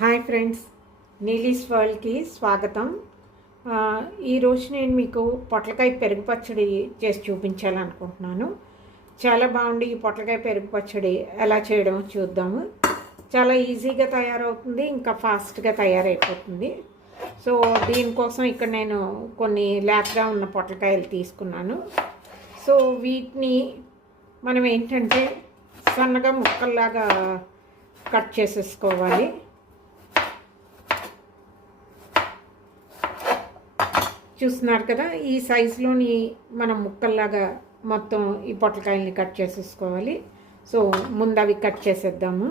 Hi friends, నీలీస్ వరల్డ్కి స్వాగతం. ఈరోజు నేను మీకు పొట్లకాయ పెరుగు పచ్చడి చేసి చూపించాలనుకుంటున్నాను. చాలా బాగుంది. ఈ పొట్లకాయ పెరుగు పచ్చడి ఎలా చేయడం చూద్దాము. చాలా ఈజీగా తయారవుతుంది, ఇంకా ఫాస్ట్గా తయారైపోతుంది. సో దీనికోసం ఇక్కడ నేను కొన్ని లేతగా ఉన్న పొట్లకాయలు తీసుకున్నాను. సో వీటిని మనం ఏంటంటే సన్నగా ముక్కల్లాగా కట్ చేసేసుకోవాలి. చూస్తున్నారు కదా, ఈ సైజులోని మనం ముక్కల్లాగా మొత్తం ఈ పొట్లకాయల్ని కట్ చేసేసుకోవాలి. సో ముందు అవి కట్ చేసేద్దాము.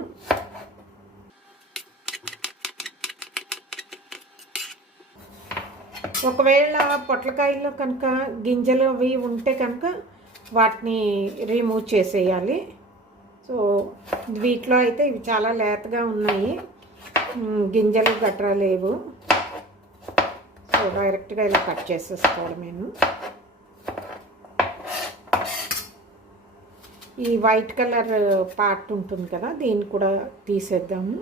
ఒకవేళ పొట్లకాయల్లో కనుక గింజలు అవి ఉంటే కనుక వాటిని రిమూవ్ చేసేయాలి. సో వీటిలో అయితే ఇవి చాలా లేతగా ఉన్నాయి, గింజలు గట్రా లేవు. సో డైరెక్ట్గా ఇలా కట్ చేసేసుకోవడమేను. ఈ వైట్ కలర్ పార్ట్ ఉంటుంది కదా, దీన్ని కూడా తీసేద్దాము.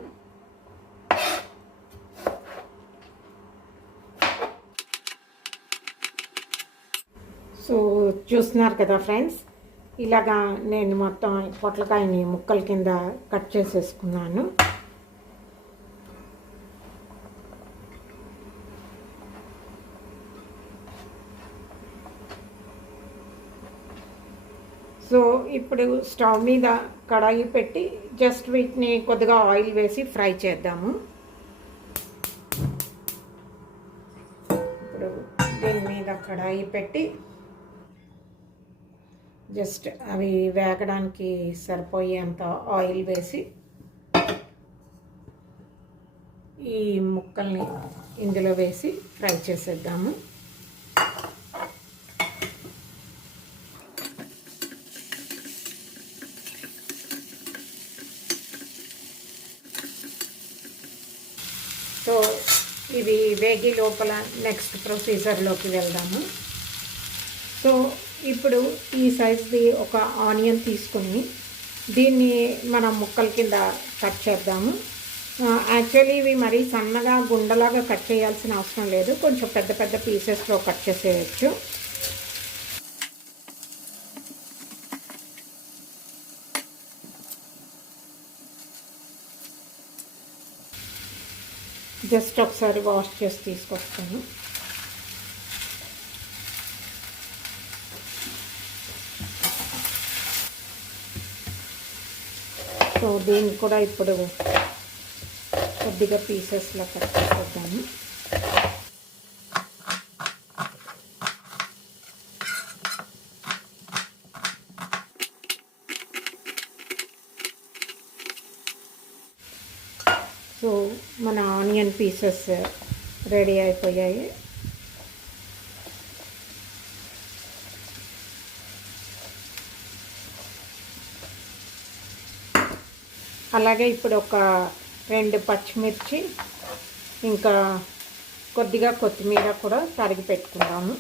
సో చూస్తున్నారు కదా ఫ్రెండ్స్, ఇలాగా నేను మొత్తం పొట్లకాయని ముక్కల కింద కట్ చేసేసుకున్నాను. సో ఇప్పుడు స్టవ్ మీద కడాయి పెట్టి జస్ట్ వీటిని కొద్దిగా ఆయిల్ వేసి ఫ్రై చేద్దాము. ఇప్పుడు దీని మీద కడాయి పెట్టి జస్ట్ అవి వేగడానికి సరిపోయేంత ఆయిల్ వేసి ఈ ముక్కల్ని ఇందులో వేసి ఫ్రై చేసేద్దాము. సో ఇవి వేగి లోపల నెక్స్ట్ ప్రొసీజర్లోకి వెళ్దాము. సో ఇప్పుడు ఈ సైజ్ది ఒక ఆనియన్ తీసుకొని దీన్ని మనం ముక్కల కింద కట్ చేద్దాము. యాక్చువల్లీ ఇవి మరీ సన్నగా గుండలాగా కట్ చేయాల్సిన అవసరం లేదు, కొంచెం పెద్ద పెద్ద పీసెస్లో కట్ చేసేయచ్చు. జస్ట్ ఒకసారి వాష్ చేసి తీసుకొస్తాను. సో దీన్ని కూడా ఇప్పుడు కొద్దిగా పీసెస్లో కట్ చేద్దాము. సో మన ఆనియన్ పీసెస్ రెడీ అయిపోయాయి. అలాగే ఇప్పుడు ఒక 2 పచ్చిమిర్చి ఇంకా కొద్దిగా కొత్తిమీర కూడా తరిగి పెట్టుకుందాము.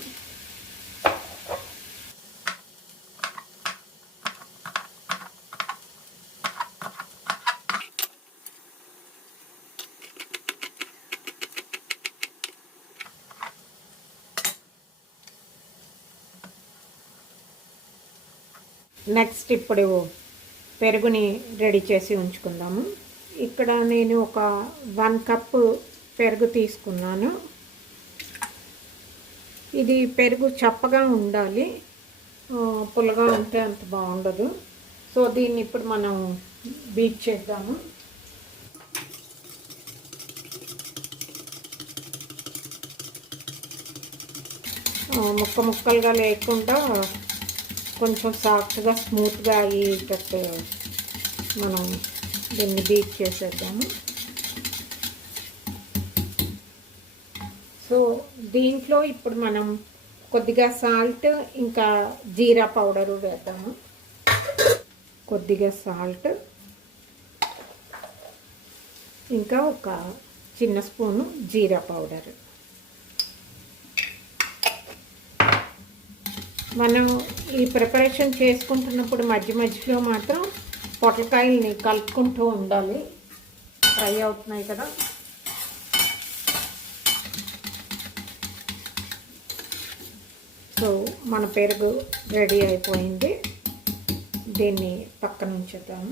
నెక్స్ట్ ఇప్పుడు పెరుగుని రెడీ చేసి ఉంచుకుందాము. ఇక్కడ నేను ఒక 1 కప్పు పెరుగు తీసుకున్నాను. ఇది పెరుగు చప్పగా ఉండాలి, పుల్లగా ఉంటే అంత బాగుండదు. సో దీన్ని ఇప్పుడు మనం బీట్ చేద్దాము. ముక్కలుగా లేకుండా కొంచెం సాఫ్ట్గా స్మూత్గా అయ్యేటట్టు మనం దీన్ని బీట్ చేసేద్దాము. సో దీంట్లో ఇప్పుడు మనం కొద్దిగా సాల్ట్ ఇంకా జీరా పౌడరు వేద్దాము. కొద్దిగా సాల్ట్ ఇంకా ఒక చిన్న స్పూను జీరా పౌడర్. మనం ఈ ప్రిపరేషన్ చేసుకుంటున్నప్పుడు మధ్య మధ్యలో మాత్రం పొట్లకాయల్ని కలుపుకుంటూ ఉండాలి. ఫ్రై అవుతున్నాయి కదా, సో మన పెరుగు రెడీ అయిపోయింది. దీన్ని పక్కన ఉంచుతాము.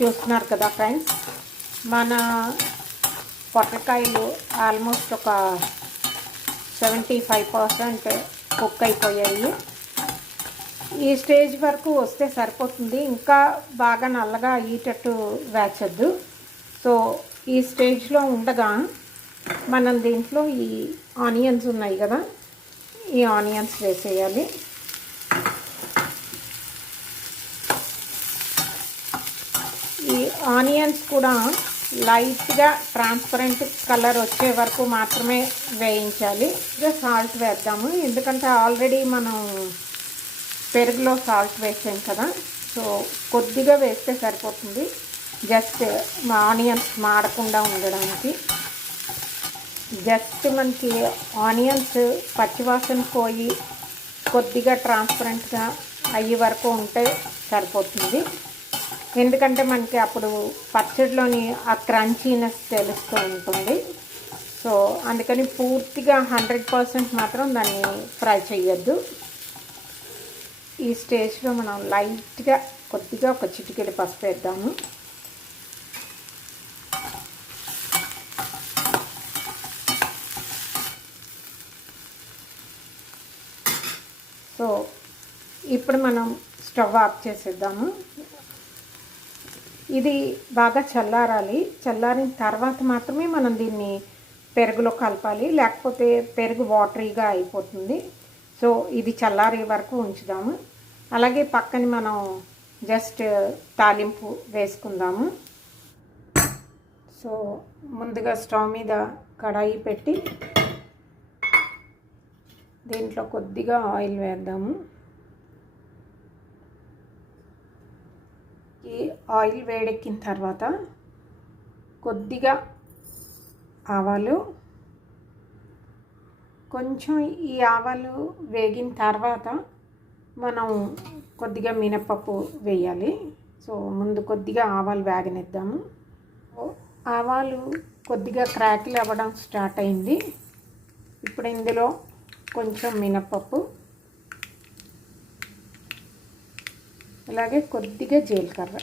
చూస్తున్నారు కదా ఫ్రెండ్స్, మన పొట్లకాయలు ఆల్మోస్ట్ ఒక 75% కుక్ అయిపోయాయి. ఈ స్టేజ్ వరకు వస్తే సరిపోతుంది, ఇంకా బాగా నల్లగా అయ్యేటట్టు వేచొద్దు. సో ఈ స్టేజ్లో ఉండగా మనం దీంట్లో ఈ ఆనియన్స్ ఉన్నాయి కదా, ఈ ఆనియన్స్ వేసేయాలి. ఈ ఆనియన్స్ కూడా లైట్గా ట్రాన్స్పరెంట్ కలర్ వచ్చే వరకు మాత్రమే వేయించాలి. ఇంకా సాల్ట్ వేద్దాము, ఎందుకంటే ఆల్రెడీ మనం పెరుగులో సాల్ట్ వేసాం కదా. సో కొద్దిగా వేస్తే సరిపోతుంది, జస్ట్ ఆనియన్స్ మాడకుండా ఉండడానికి. జస్ట్ మనకి ఆనియన్స్ పచ్చివాసన పోయి కొద్దిగా ట్రాన్స్పరెంట్గా అయ్యే వరకు ఉంటే సరిపోతుంది. ఎందుకంటే మనకి అప్పుడు పచ్చడిలోని ఆ క్రంచీనెస్ తెలుస్తూ ఉంటుంది. సో అందుకని పూర్తిగా 100% మాత్రం దాన్ని ఫ్రై చేయొద్దు. ఈ స్టేజ్లో మనం లైట్గా కొద్దిగా ఒక చిటికెడు పసుపు వేద్దాము. సో ఇప్పుడు మనం స్టవ్ ఆఫ్ చేసేద్దాము. ఇది బాగా చల్లారాలి. చల్లారిన తర్వాత మాత్రమే మనం దీన్ని పెరుగులో కలపాలి, లేకపోతే పెరుగు వాటరీగా అయిపోతుంది. సో ఇది చల్లారే వరకు ఉంచుదాము. అలాగే పక్కన మనం జస్ట్ తాలింపు వేసుకుందాము. సో ముందుగా స్టవ్ మీద కడాయి పెట్టి దీంట్లో కొద్దిగా ఆయిల్ వేద్దాము. ఈ ఆయిల్ వేడెక్కిన తర్వాత కొద్దిగా ఆవాలు, కొంచెం ఈ ఆవాలు వేగిన తర్వాత మనం కొద్దిగా మినపప్పు వేయాలి. సో ముందు కొద్దిగా ఆవాలు వేగనిద్దాము. ఆవాలు కొద్దిగా క్రాకిల్ అవ్వడం స్టార్ట్ అయింది. ఇప్పుడు ఇందులో కొంచెం మినపప్పు, అలాగే కొద్దిగా జీలకర్ర,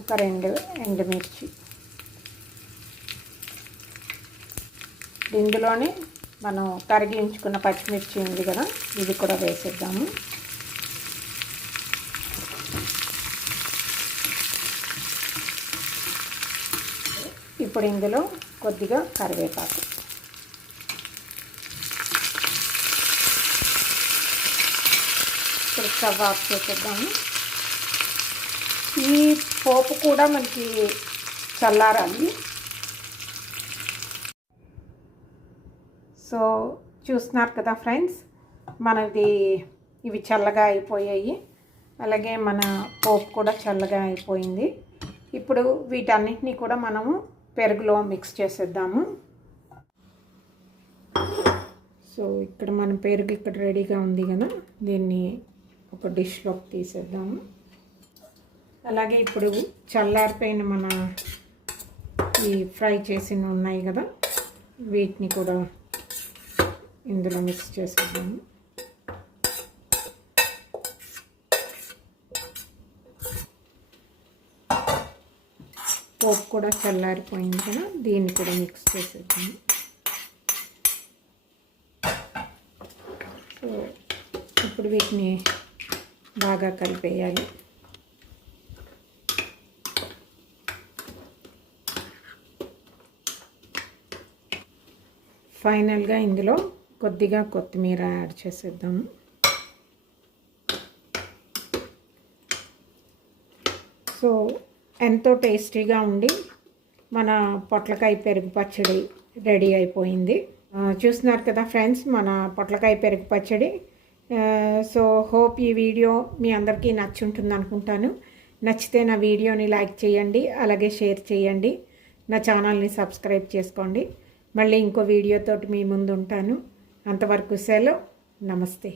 ఒక 2 ఎండుమిర్చి. ఇందులోనే మనం తరిగి ఉంచుకున్న పచ్చిమిర్చి ఉంది కదా, ఇది కూడా వేసేద్దాము. ఇప్పుడు ఇందులో కొద్దిగా కరివేపాకు, ఇప్పుడు స్టవ్ ఆఫ్ చేసేద్దాము. ఈ పోపు కూడా మనకి చల్లారాలి. సో చూస్తున్నారు కదా ఫ్రెండ్స్, మనది ఇవి చల్లగా అయిపోయాయి. అలాగే మన పోపు కూడా చల్లగా అయిపోయింది. ఇప్పుడు వీటన్నిటిని కూడా మనము పెరుగులో మిక్స్ చేసేద్దాము. సో ఇక్కడ మన పెరుగు ఇక్కడ రెడీగా ఉంది కదా, దీన్ని ఒక డిష్లోకి తీసేద్దాము. అలాగే ఇప్పుడు చల్లారిపోయిన మన ఈ ఫ్రై చేసిన ఉన్నాయి కదా, వీటిని కూడా ఇందులో మిక్స్ చేసేద్దాము. పోపు కూడా చల్లారిపోయింది కదా, దీన్ని కూడా మిక్స్ చేసేద్దాము. సో ఇప్పుడు వీటిని బాగా కలిపేయాలి. ఫైనల్గా ఇందులో కొద్దిగా కొత్తిమీర యాడ్ చేసేద్దాము. సో ఎంతో టేస్టీగా ఉండి మన పొట్లకాయ పెరుగు పచ్చడి రెడీ అయిపోయింది. చూస్తున్నారు కదా ఫ్రెండ్స్, మన పొట్లకాయ పెరుగు పచ్చడి. సో హోప్ ఈ వీడియో మీ అందరికీ నచ్చుంటుంది అనుకుంటాను. నచ్చితే నా వీడియోని లైక్ చేయండి, అలాగే షేర్ చేయండి, నా ఛానల్ని సబ్స్క్రైబ్ చేసుకోండి. మళ్ళీ ఇంకో వీడియోతోటి మీ ముందు ఉంటాను. అంతవరకు సెలవు, నమస్తే.